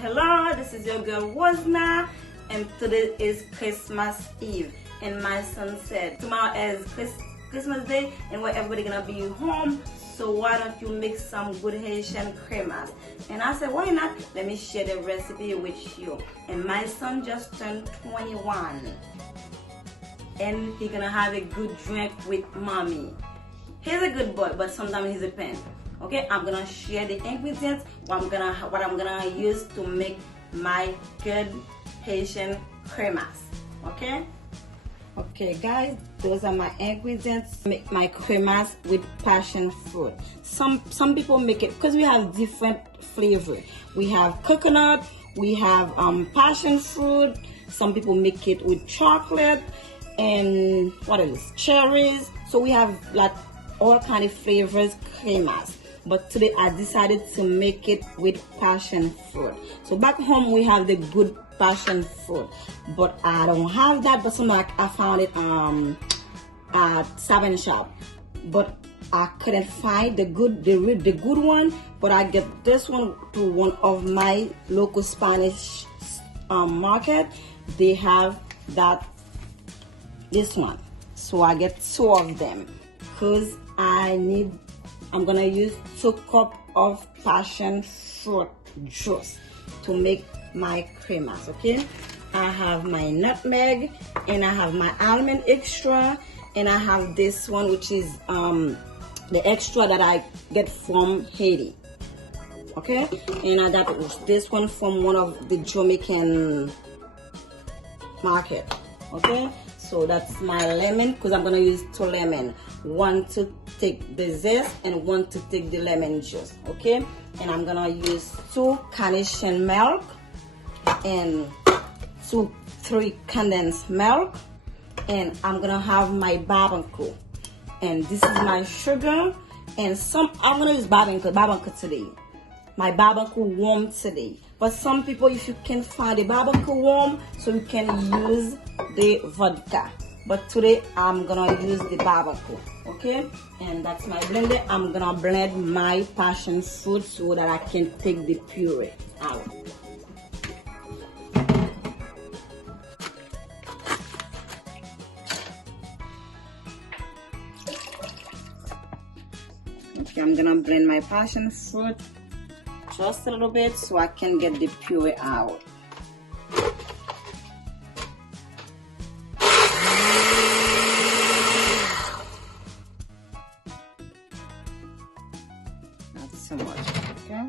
hello, this is your girl Wazna, and today is Christmas Eve, and my son said tomorrow is Christmas Day and where everybody gonna be home, so why don't you make some good Haitian cremas? And I said, why not? Let me share the recipe with you. And my son just turned 21 and he's gonna have a good drink with mommy. He's a good boy, but sometimes he's a pain. Okay, I'm gonna share the ingredients, what I'm gonna use to make my good Haitian cremas. Okay guys, those are my ingredients. Make my cremas with passion fruit. Some people make it because we have different flavor. We have coconut, we have passion fruit. Some people make it with chocolate and what else? Cherries. So we have like all kind of flavors cremas. But today I decided to make it with passion fruit. So back home we have the good passion fruit, but I don't have that. But somewhere I found it at Seven Shop, but I couldn't find the good one. But I get this one to one of my local Spanish market. They have this one, so I get 2 of them because I'm gonna use 2 cups of passion fruit juice to make my cremas. Okay, I have my nutmeg and I have my almond extra, and I have this one which is the extra that I get from Haiti. Okay, and I got this one from one of the Jamaican market. Okay, so that's my lemon because I'm gonna use 2 lemon, one to take the zest and one to take the lemon juice. Okay, and I'm gonna use 2 carnation milk and 3 condensed milk, and I'm gonna have my barbecue, and this is my sugar, and I'm gonna use barbecue today. My barbecue warm today, but some people, if you can find the barbecue warm, so you can use the vodka, but today I'm gonna use the barbecue. Okay, and that's my blender. I'm gonna blend my passion fruit so that I can take the puree out. Okay, I'm gonna blend my passion fruit just a little bit so I can get the puree out. Not so much, okay?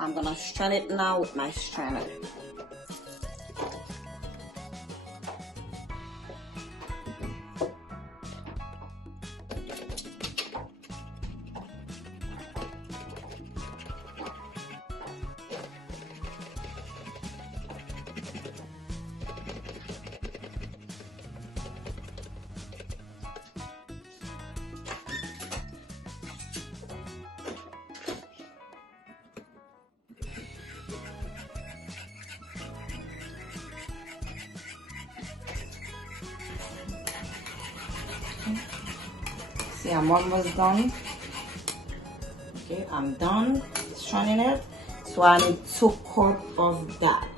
I'm gonna strain it now with my strainer. See, I'm almost done. Okay, I'm done straining it. So I need 2 cups of that.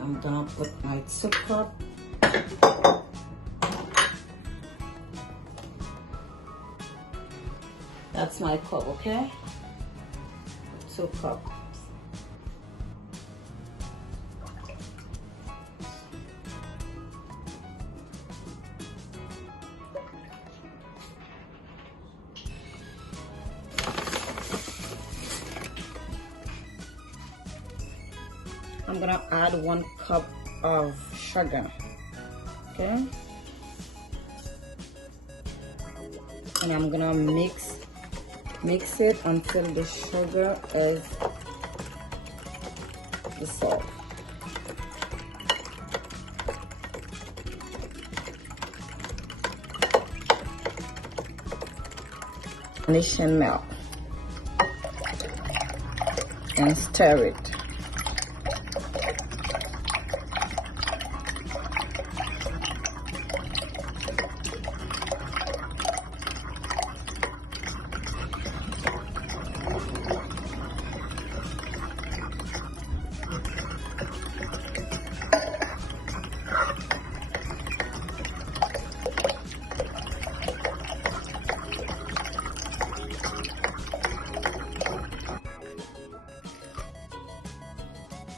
I'm gonna put my 2 cups. That's my cup, okay? 2 cups. I'm gonna add 1 cup of sugar, okay? And I'm gonna mix it until the sugar is dissolved. carnation milk and stir it.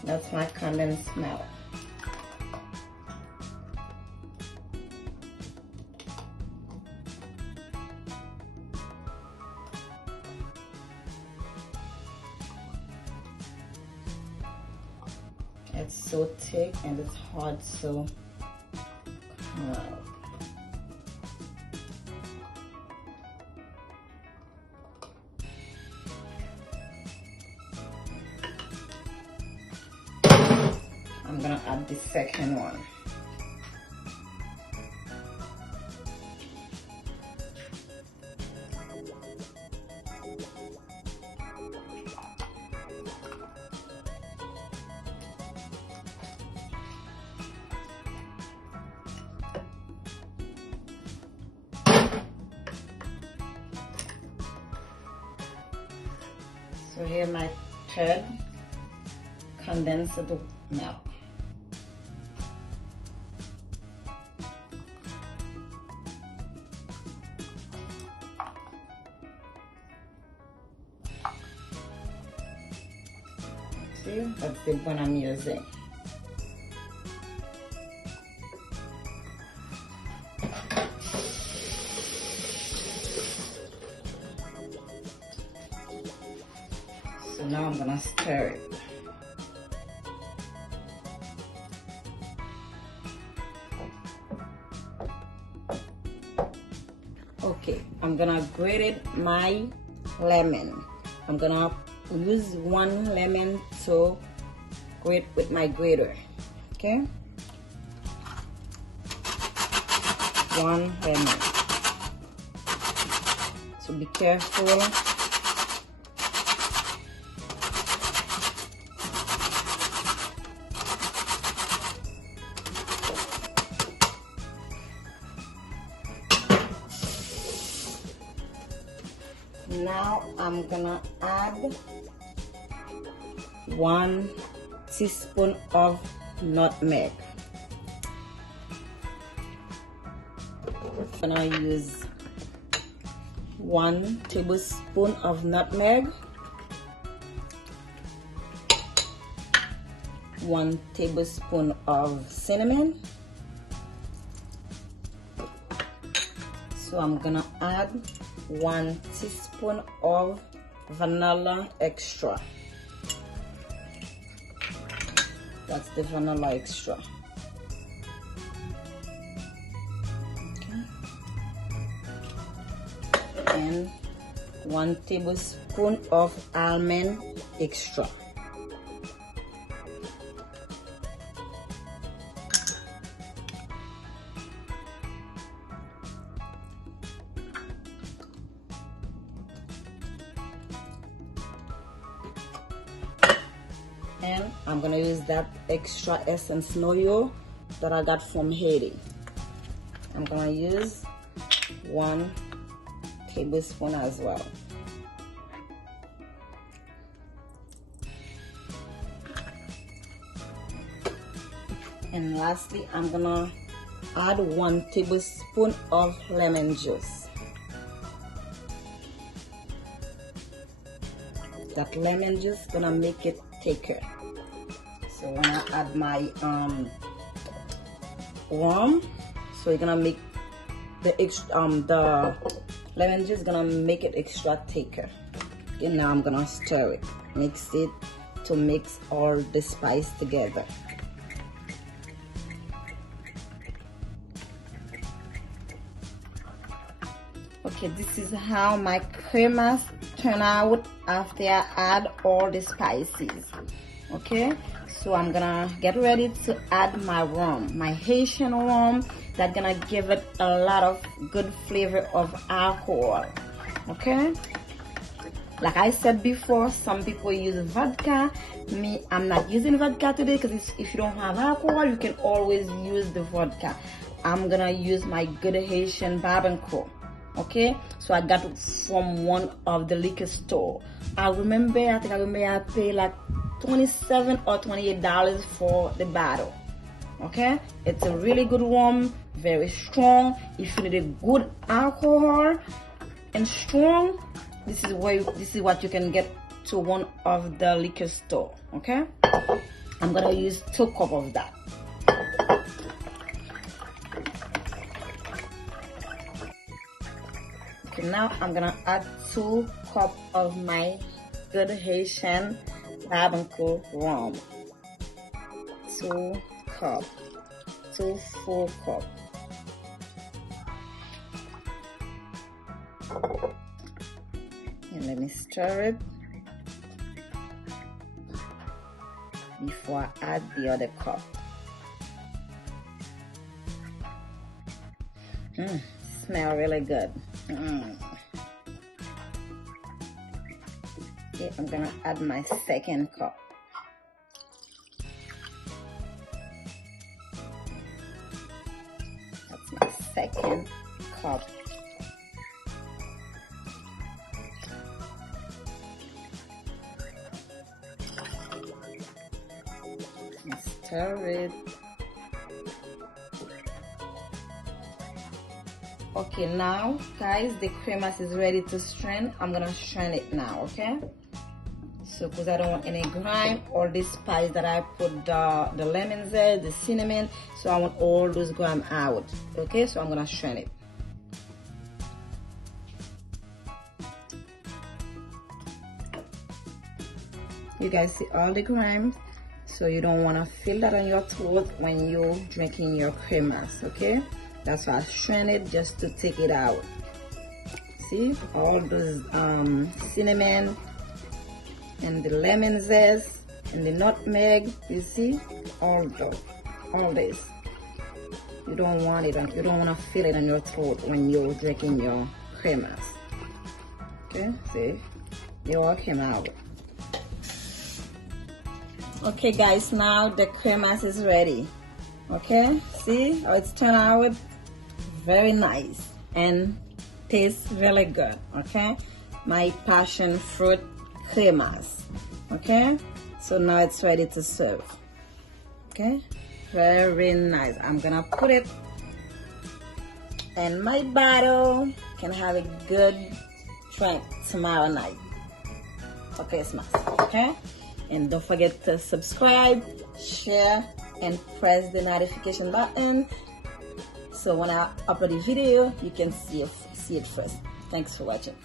That's my condensed milk. It's so thick and it's hard, so I'm gonna add the second one. So here my third condensed milk. See, that's the one I'm using. So now I'm gonna stir it. Okay, I'm gonna grate my lemon. I'm gonna use one lemon to grate with my grater. Okay, one lemon. So be careful. Now I'm gonna add 1 teaspoon of nutmeg. I'm gonna use 1 tablespoon of nutmeg, 1 tablespoon of cinnamon. So I'm gonna add 1 teaspoon of vanilla extra. That's the vanilla extra. Okay. And 1 tablespoon of almond extra. And I'm gonna use that extra essence oil that I got from Haiti. I'm gonna use 1 tablespoon as well. And lastly, I'm gonna add 1 tablespoon of lemon juice. That lemon juice gonna make it thicker. So when I add my rum, so it's gonna make the lemon juice gonna make it extra thicker. Okay, now I'm gonna stir it, mix it to mix all the spice together. Okay, this is how my cremas turn out after I add all the spices. Okay, so I'm gonna get ready to add my rum, my Haitian rum, that's gonna give it a lot of good flavor of alcohol. Okay, like I said before, some people use vodka. Me, I'm not using vodka today because if you don't have alcohol, you can always use the vodka. I'm gonna use my good Haitian barbecue. Okay, so I got it from one of the liquor store. I think I paid like $27 or $28 for the bottle. Okay, it's a really good rum, very strong. If you need a good alcohol and strong, this is what you can get to one of the liquor store. Okay, I'm gonna use 2 cups of that. Okay, now I'm gonna add 2 cups of my good Haitian barbecue rum. 2 cups, 2 full cups. And let me stir it before I add the other cup. Smell really good. Okay, I'm gonna add my 2nd cup. That's my 2nd cup. Stir it. Okay, now guys, the cremas is ready to strain. I'm gonna strain it now. Okay, so because I don't want any grime or the spice that I put, the lemon zest, the cinnamon, so I want all those grime out. Okay, so I'm gonna strain it. You guys see all the grime, so you don't want to feel that on your throat when you're drinking your cremas. Okay, that's why I strain it, just to take it out. See all those cinnamon and the lemon zest and the nutmeg. You see all this. You don't want it, you don't want to feel it on your throat when you're drinking your cremas. Okay, see, they all came out. Okay guys, now the cremas is ready. Okay, see how it's turned out? Very nice and tastes really good. Okay, my passion fruit cremas. Okay, so now it's ready to serve. Okay, very nice. I'm gonna put it in my bottle. Can have a good drink tomorrow night for Christmas. Okay, and don't forget to subscribe, share, and press the notification button so when I upload a video you can see it first. Thanks for watching.